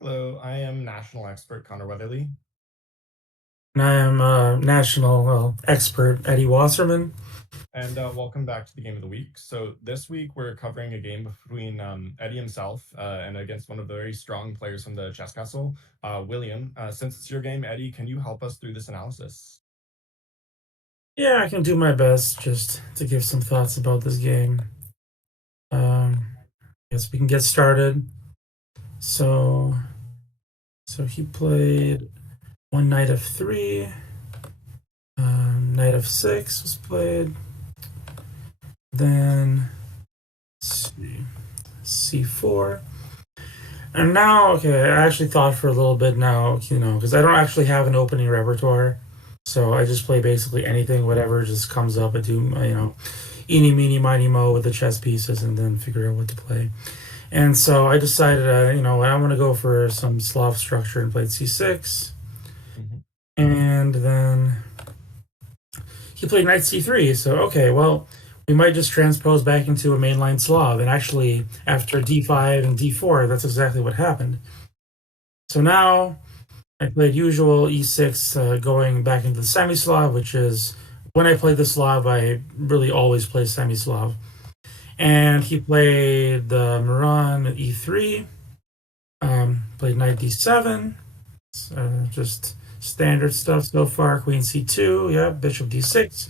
Hello, I am national expert Connor Weatherly, And I am national expert Eddie Wasserman. and welcome back to the game of the week. So this week we're covering a game between Eddie himself and against one of the very strong players from the chess castle, William. Since it's your game, Eddie, can you help us through this analysis? Yeah, I can do my best just to give some thoughts about this game. Guess we can get started. So, so he played one knight of three. Knight of six was played. Then let's see, c4. And now, okay, I actually thought for a little bit now, because I don't actually have an opening repertoire. So I just play basically anything, whatever just comes up. I do, eeny, meeny, miny, mo with the chess pieces and then figure out what to play. And so I decided, I'm going to go for some Slav structure and played c6. Mhm. And then he played knight c3. So, okay, well, we might just transpose back into a mainline Slav. And actually, after d5 and d4, that's exactly what happened. So now I played usual e6, going back into the semi-Slav, which is when I play the Slav, I really always play semi-Slav. And he played the Moran e3, played knight d7, just standard stuff so far. Queen c2, yeah, bishop d6,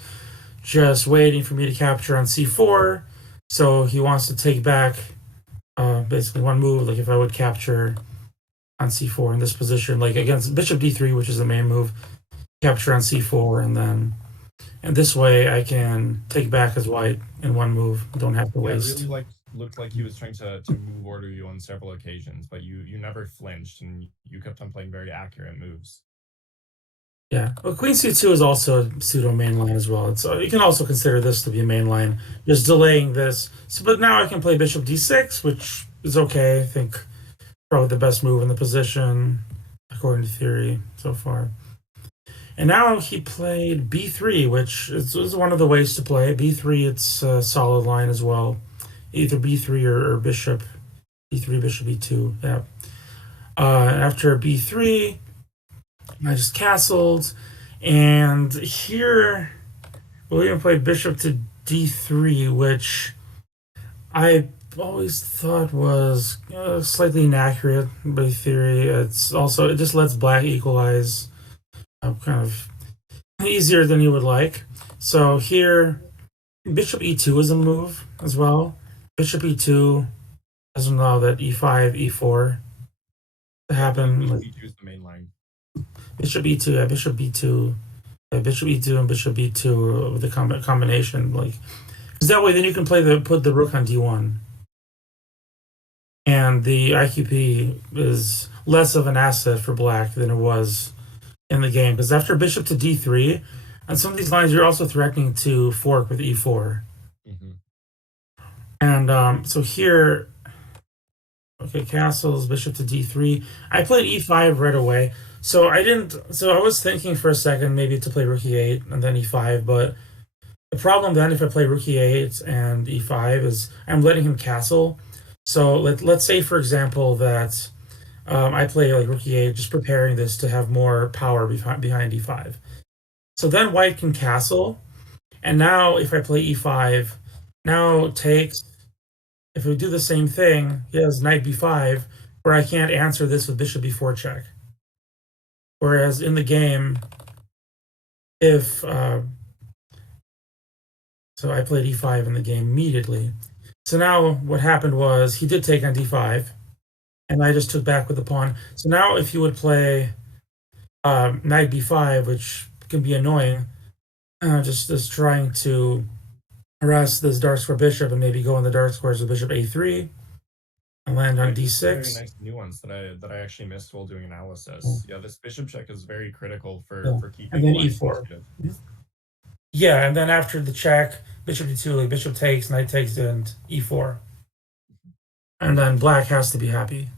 just waiting for me to capture on c4. So he wants to take back basically one move, like if I would capture on c4 in this position, like against bishop d3, which is the main move, capture on c4, and this way I can take back as white in one move. Don't have to Yeah, it really waste. looked like he was trying to move order you on several occasions, but you never flinched and you kept on playing very accurate moves. Yeah, well, Queen C2 is also a pseudo mainline as well. So you can also consider this to be a mainline, just delaying this. So, but now I can play Bishop D6, which is okay. I think probably the best move in the position, according to theory so far. And now he played B3, which is one of the ways to play. B3, it's a solid line as well. Either B3 or Bishop B3, Bishop B2. Yeah. After B3, I just castled. And here, William played Bishop to D3, which I always thought was slightly inaccurate by theory. It just lets black equalize kind of easier than you would like. So here, Bishop E2 is a move as well. Bishop E2 doesn't allow that E5, E4 to Yeah, happen. Bishop Like E2 is the main line. Bishop E2, yeah, Bishop B2, Bishop E2 and Bishop B2 with the combination, like because that way then you can put the rook on D1, and the IQP is less of an asset for black than it was in the game because after Bishop to D3, on some of these lines you're also threatening to fork with E4, Hmm. and so here, okay, castles, Bishop to D3. I played E5 right away. So I didn't. So I was thinking for a second maybe to play Rook E8 and then E5, but the problem then, if I play Rook E8 and E5, is I'm letting him castle. So let's say, for example, that I play like Rook E8, just preparing this to have more power behind E5. So then White can castle, and now if I play E5, now takes. If we do the same thing, he has Knight B5, where I can't answer this with Bishop B4 check. Whereas in the game, if so I played e5 in the game immediately. So now what happened was he did take on d5, and I just took back with the pawn. So now if you would play knight b5, which can be annoying, just trying to harass this dark square bishop and maybe go in the dark squares with bishop a3 and land on Right, this is a very d6. nice nuance that I actually missed while doing analysis. Yeah, this bishop check is very critical for Yeah. for And keeping then black e4. initiative. Yeah, and then after the check, bishop d2, like bishop takes, knight takes, and e4. And then black has to be happy.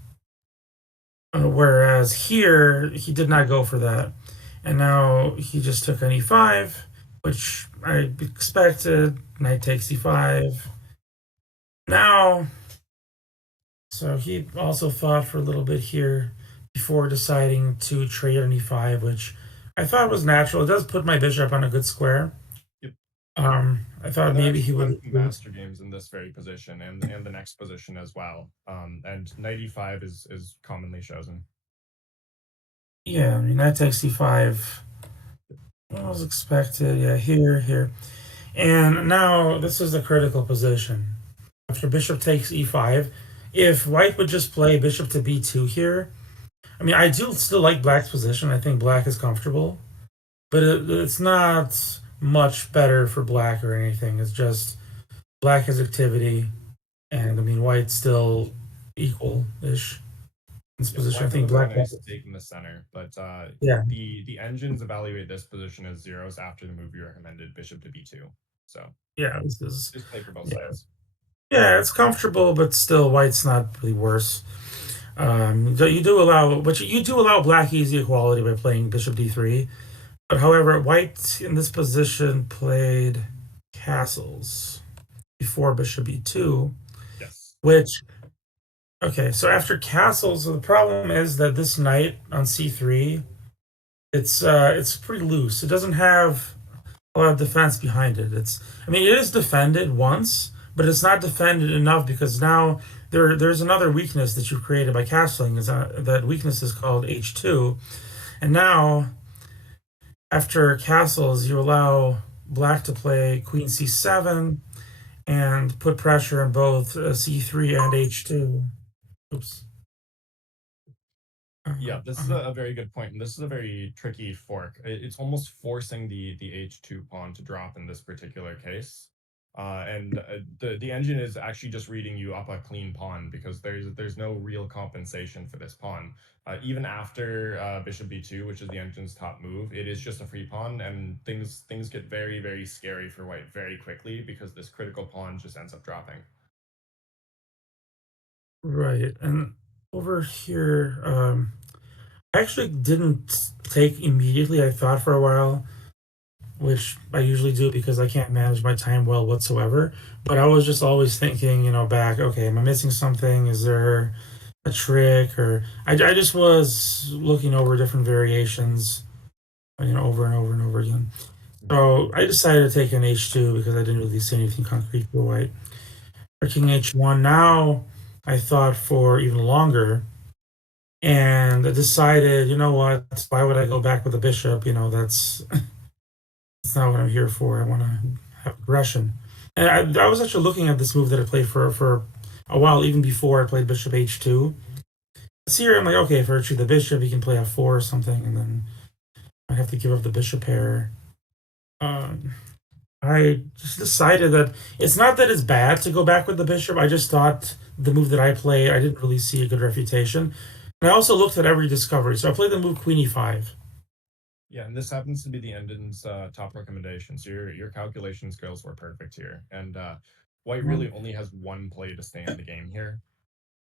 Whereas here, he did not go for that. And now he just took an e5, which I expected. Knight takes e5. Now, so he also thought for a little bit here. before deciding to trade on e5, which I thought was natural. It does put my bishop on a good square. Yep. I thought And there maybe he actually been would. some master games in this very position and the next position as well. And knight e5 is commonly chosen. Yeah, I mean, knight takes c5. What was expected? Yeah, here. And now this is the critical position. After bishop takes e5, if white would just play bishop to b2 here, I mean, I do still like black's position. I think black is comfortable, but it's not much better for black or anything. It's just black has activity, and I mean, white's still equal-ish in this Yeah, position. I black has a think very black nice has, stake in the center, but yeah, the engines evaluate this position as zeros after the move you recommended, bishop to b2. So yeah, this is, just play for both yeah, sides. yeah, it's comfortable, but still, white's not really worse. You do allow, but you do allow black easy equality by playing bishop d3. But however, white in this position played castles before bishop e2, Yes. which, okay, so after castles, the problem is that this knight on c3, it's pretty loose. It doesn't have a lot of defense behind it. I mean, it is defended once, but it's not defended enough because now there's another weakness that you've created by castling. That weakness is called h2, and now after castles, you allow black to play queen c7 and put pressure on both c3 and h2. Oops. Yeah, this is a very good point, and this is a very tricky fork. It's almost forcing the h2 pawn to drop in this particular case. And the engine is actually just reading you up a clean pawn because there's no real compensation for this pawn. Even after bishop b2, which is the engine's top move, it is just a free pawn, and things get very, very scary for white very quickly because this critical pawn just ends up dropping. Right, and over here, I actually didn't take immediately. I thought for a while, which I usually do because I can't manage my time well whatsoever. But I was just always thinking, back, okay, am I missing something? Is there a trick? Or I just was looking over different variations, over and over and over again. So I decided to take an h2 because I didn't really see anything concrete for white. For king h1, now I thought for even longer and I decided, you know what? Why would I go back with a bishop? That's not what I'm here for. I want to have aggression. And I was actually looking at this move that I played for a while, even before I played bishop h2. So here I'm like, okay, for the bishop, he can play f4 or something, and then I have to give up the bishop pair. Um, I just decided that it's not that it's bad to go back with the bishop. I just thought the move that I played, I didn't really see a good refutation. And I also looked at every discovery. So I played the move queen e5. Yeah, and this happens to be the Enden's top recommendation. So your calculation skills were perfect here. And white really only has one play to stay in the game here.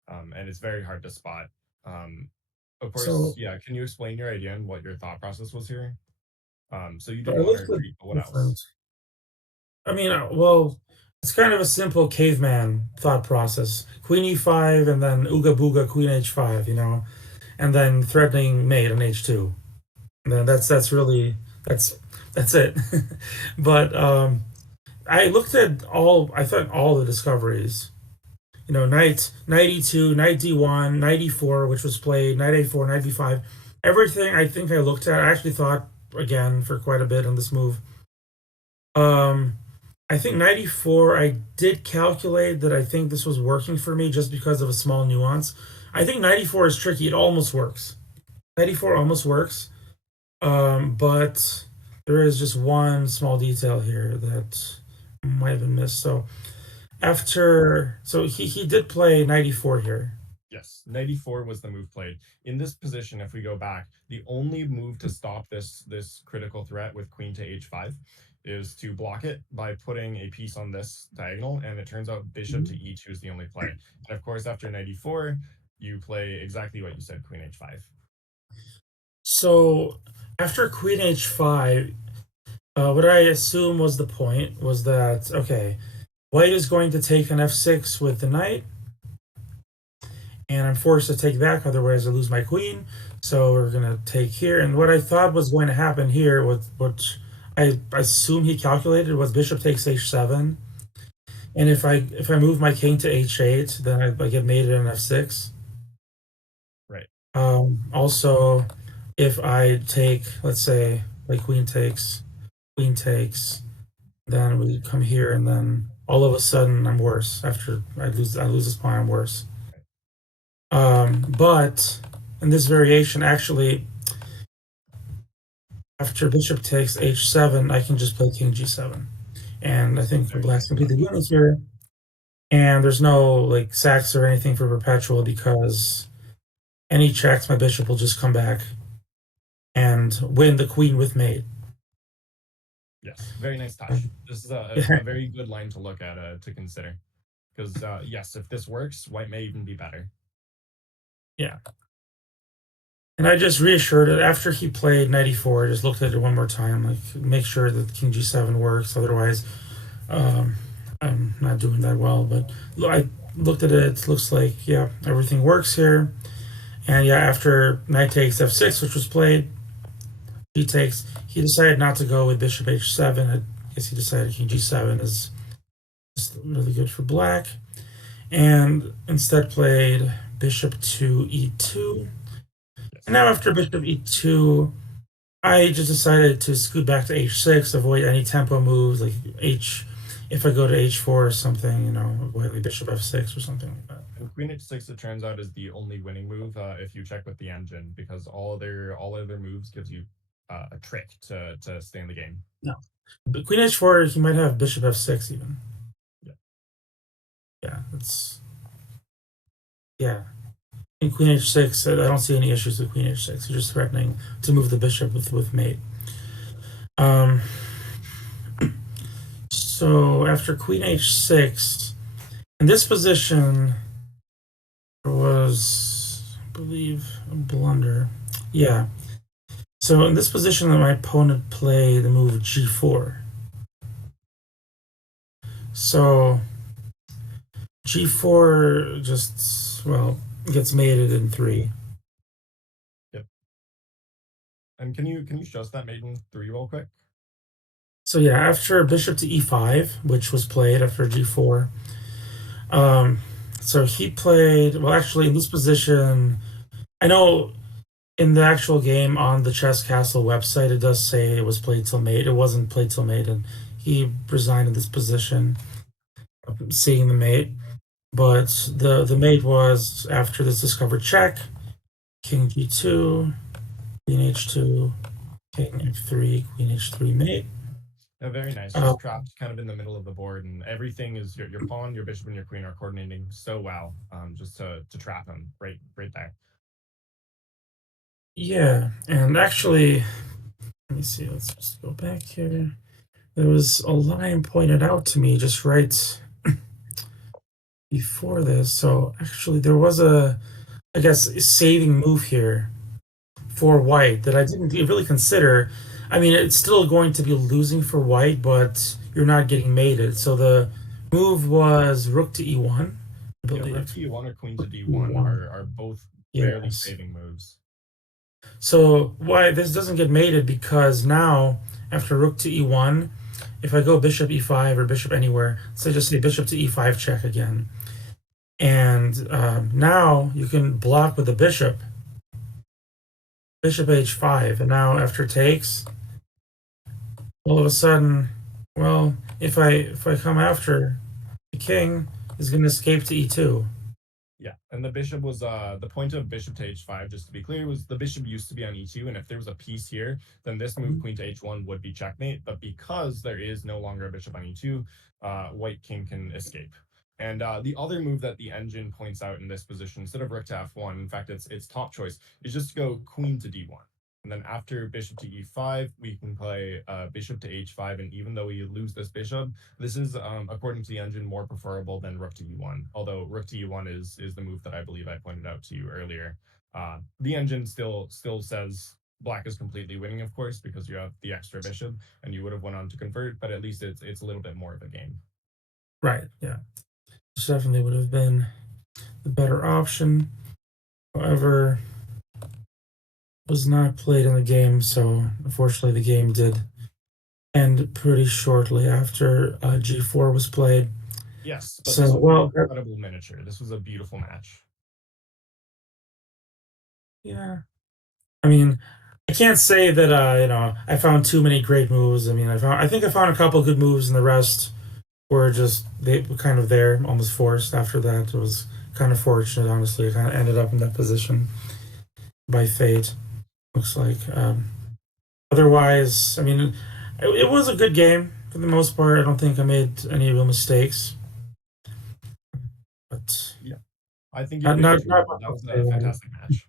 And it's very hard to spot. Of course, So, yeah, can you explain your idea and what your thought process was here? So you so did I want to looked at retreat, but what else? different. I mean, well, it's kind of a simple caveman thought process. Queen e5 and then ooga booga queen h5, and then threatening mate on h2. And then Yes. that's really that's that's it. But I looked at I thought all the discoveries. Knight e2, knight d1, knight e4, which was played, knight a4, knight b5. Everything I think I looked at, I actually thought again for quite a bit on this move. Um, I think 94, I did calculate that I think this was working for me just because of a small nuance. I think 94 is tricky. It almost works. 94 almost works. But there is just one small detail here that might have been missed. So he did play 94 here. Yes, 94 was the move played. In this position, if we go back, the only move to stop this critical threat with queen to h5 is to block it by putting a piece on this diagonal, and it turns out bishop to e2 is the only play. And of course, after 94, you play exactly what you said, queen h5. So after queen h5, what I assume was the point was that, okay, white is going to take an f6 with the knight, and I'm forced to take back, otherwise I lose my queen. So we're gonna take here, and what I thought was going to happen here, was what I assume he calculated, was bishop takes h7, and if I move my king to h8, then I get mated on f6. Right. Also, if I take, let's say, like queen takes, then we come here, and then all of a sudden I'm worse. After I lose this pawn, I'm worse. But in this variation, actually, after bishop takes h7, I can just play king g7, and I think Very black's nice completely touch. winning here. And there's no like sacks or anything for perpetual, because any checks, my bishop will just come back and win the queen with mate. Yes, very nice touch. This is Yeah. a very good line to look at, to consider. Because, yes, if this works, white may even be better. Yeah. And I just reassured it after he played knight e4. I just looked at it one more time, like make sure that king g7 works. Otherwise, I'm not doing that well. But I looked at it. It looks like, yeah, everything works here. And yeah, after knight takes f6, which was played, he takes. He decided not to go with bishop h7. I guess he decided king g7 is just really good for black, and instead played bishop to e2. Yes. And now after bishop e2, I just decided to scoot back to h6, avoid any tempo moves, like if I go to h4 or something, avoid like bishop f6 or something like that. And queen h6, it turns out, is the only winning move, if you check with the engine, because all other moves gives you a trick to stay in the game. No. But queen h4, he might have bishop f6 even. Yeah. Yeah, yeah. In queen h6, I don't see any issues with queen h6. You're just threatening to move the bishop with mate. So after queen h6, in this position, there was, I believe, a blunder. Yeah. So in this position, my opponent played the move g4. So g4 just, well, gets mated in 3. Yep. And can you show us that maiden 3 real quick? So yeah, after bishop to e5, which was played after g4, so he played, well, actually, in this position, I know in the actual game on the Chess Castle website, it does say it was played till mate. It wasn't played till mate, and he resigned in this position, seeing the mate. But the mate was after this discovered check, king g2, queen h2, king f3, queen h3 mate. Very nice. Just trapped kind of in the middle of the board, and everything is your pawn, your bishop, and your queen are coordinating so well, just to trap him right there. Yeah, and actually, let me see. Let's just go back here. There was a line pointed out to me just right before this. So actually, there was I guess, a saving move here for white that I didn't really consider. I mean, it's still going to be losing for white, but you're not getting mated. So the move was rook to e1, I Yeah, rook believe. to e1 or queen to d1 E1. are both barely Yes. saving moves. So why this doesn't get mated, because now after rook to e1, if I go bishop e5 or bishop anywhere, so just say bishop to e5 check again, and now you can block with the bishop h5, and now after takes, all of a sudden, well, if I come after, the king is going to escape to e2. Yeah, and the bishop was the point of bishop to h5, just to be clear, was the bishop used to be on e2, and if there was a piece here, then this move queen to h1 would be checkmate. But because there is no longer a bishop on e2, white king can escape. And the other move that the engine points out in this position, instead of rook to f1, in fact, its top choice, is just to go queen to d1. And then after bishop to e5, we can play bishop to h5, and even though we lose this bishop, this is, according to the engine, more preferable than rook to e1, although rook to e1 is the move that I believe I pointed out to you earlier. The engine still says black is completely winning, of course, because you have the extra bishop, and you would have went on to convert, but at least it's a little bit more of a game. Right, yeah. This definitely would have been the better option. However, was not played in the game, so unfortunately the game did end pretty shortly after G4 was played. Yes, but this So, was an well, incredible miniature. This was a beautiful match. yeah. I mean, I can't say that I found too many great moves. I mean, I think I found a couple good moves, and the rest were just they were kind of there, almost forced. After that, it was kind of fortunate, honestly. I kind of ended up in that position by fate. Looks like. Otherwise, I mean, it was a good game for the most part. I don't think I made any real mistakes, but Yeah, I think you not did not too. not That much was to say a about it. fantastic match.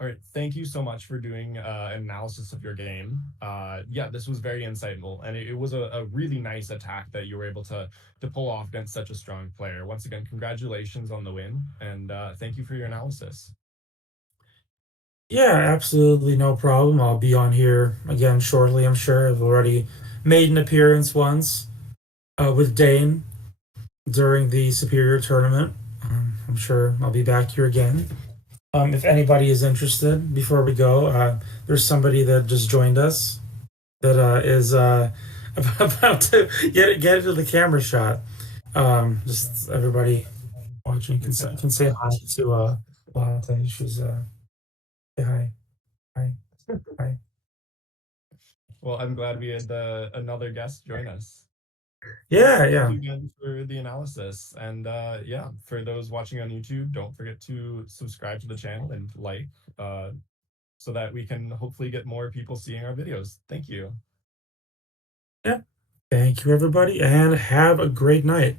All right, thank you so much for doing an analysis of your game. Yeah, this was very insightful, and it was a really nice attack that you were able to pull off against such a strong player. Once again, congratulations on the win, and thank you for your analysis. Yeah, absolutely no problem. I'll be on here again shortly. I'm sure I've already made an appearance once with Dane during the Superior tournament. I'm sure I'll be back here again. If anybody is interested, before we go, there's somebody that just joined us that is about to get into the camera shot. Just everybody watching can say hi to Latte. She's say hi, hi, hi. Well, I'm glad we had another guest join us. Well, Yeah, thank yeah, you again for the analysis. And yeah, for those watching on YouTube, don't forget to subscribe to the channel and like uh, so that we can hopefully get more people seeing our videos. Thank you. yeah. Thank you, everybody, and have a great night.